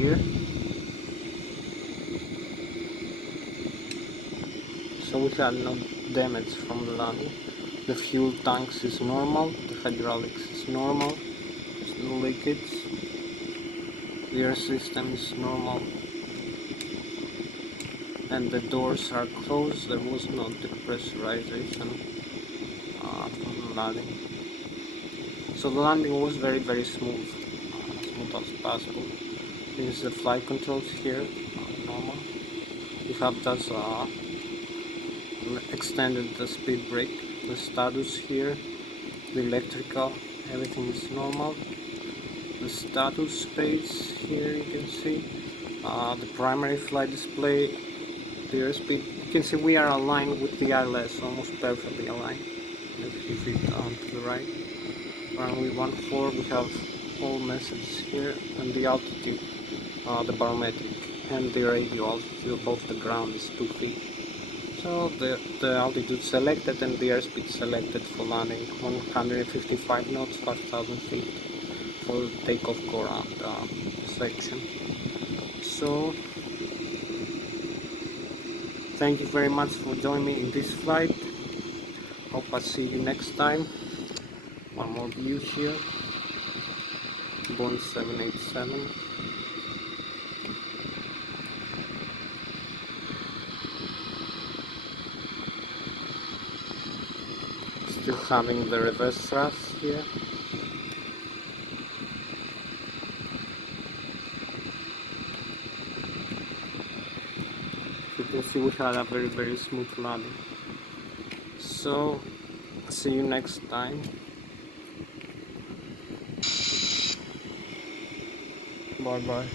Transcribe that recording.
here. So we had no damage from the landing. The fuel tanks is normal, the hydraulics is normal, there's no leakage, the air system is normal, and the doors are closed. There was no depressurization from the landing. So the landing was very smooth, smooth as possible. This is the flight controls here, normal. We have just extended the speed brake, the status here, the electrical, everything is normal. The status page here you can see, the primary flight display, the airspeed. You can see we are aligned with the Lszh, almost perfectly aligned. If you fit to the right. Runway 14, we have all messages here, and the altitude, the barometric and the radio altitude above the ground is 2 feet. So the altitude selected and the airspeed selected for landing, 155 knots, 5,000 feet for takeoff go around section. So thank you very much for joining me in this flight. Hope I see you next time. One more view here, Boeing 787. Still having the reverse thrust here. You can see we had a very smooth landing. So see you next time. Bye bye.